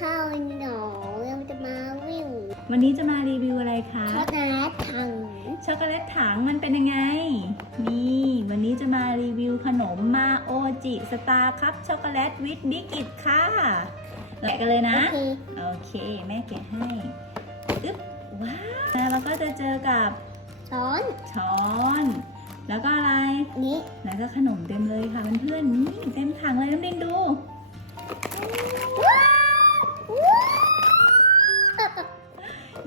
ข้าวหนอเราจะมาวิววันนี้จะมารีวิวอะไรคะช็อกโกแลตถังช็อกโกแลตถังมันเป็นยังไง นี่วันนี้จะมารีวิวขนมมาโอจิสตาร์คัพช็อกโกแลตวิดบิกิตค่ะแกะกันเลยโอนะเคโอเค แม่แกะให้อึ๊บว้าวแล้วก็จะเจอกับช้อนช้อนแล้วก็อะไร นี้แล้วก็ขนมเต็มเลยค่ะเพื่อนๆนี่เต็มถังเลยน้ำดินดู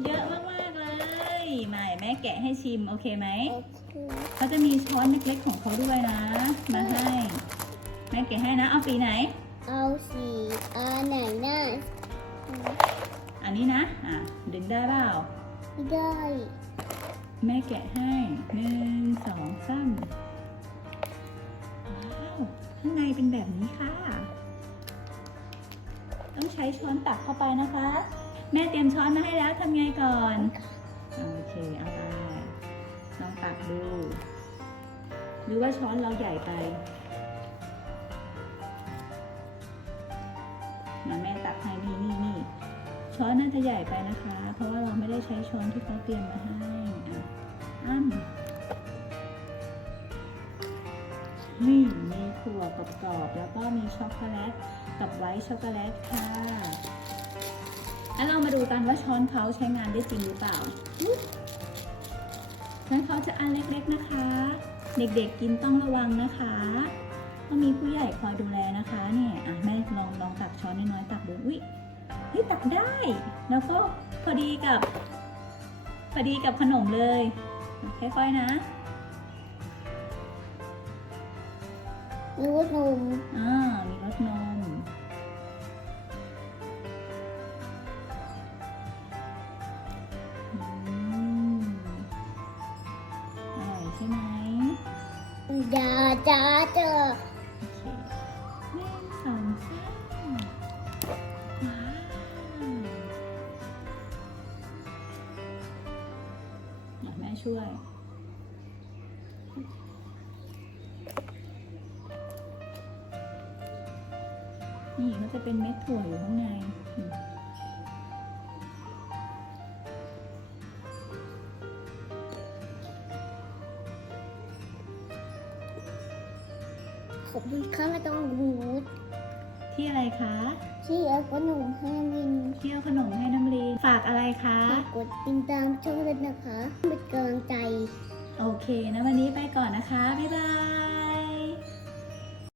เยอะมากๆเลยไม่แม่แกะให้ชิมโอเคไหมโอเคเขาจะมีช้อนเล็กๆของเขาด้วยนะ มาให้แม่แกะให้นะเอาสีไหน เอาสีอันไหนน่ะอันนี้นะอะดึงได้เปล่าไม่ได้แม่แกะให้หนึ่งสองสามว้าวข้างในเป็นแบบนี้ค่ะ ต้องใช้ช้อนตักเข้าไปนะคะ แม่เตรียมช้อนมาให้แล้วทำไงก่อน โอเค เอาไปลองตักดู หรือว่าช้อนเราใหญ่ไปมาแม่ตักให้นี่นี่นี่ช้อนน่าจะใหญ่ไปนะคะ เพราะว่าเราไม่ได้ใช้ช้อนที่เขาเตรียมมาให้อะอ้ำนี่มีถั่วกรอบๆแล้วก็มีช็อกโกแลตกับไวท์ช็อกโกแลตค่ะ แล้วเรามาดูกันว่าช้อนเขาใช้งานได้จริงหรือเปล่า ช้อนเขาจะอันเล็กๆนะคะ เด็กๆกินต้องระวังนะคะต้องมีผู้ใหญ่คอยดูแลนะคะเนี่ยอะแม่ลองลองตักช้อนน้อยๆตักดูอุ้ยเฮ้ยตักได้ แล้วก็พอดีกับ พอดีกับขนมเลยค่อยๆนะรู้นมอ่ามีรสนม อยาจ้าเจอสองแม่ช่วยนี่ก็จะเป็นเม็ดถั่วอยู่ข้างใน ขอบคุณค่ะไม่ต้องรู้ที่อะไรคะที่เอาขนมให้มินเที่ยวขนมให้น้ำลีนฝากอะไรคะฝากกดติดตามช่องด้วยนะคะเป็นกำลังใจ โอเคนะวันนี้ไปก่อนนะคะ บ๊ายบาย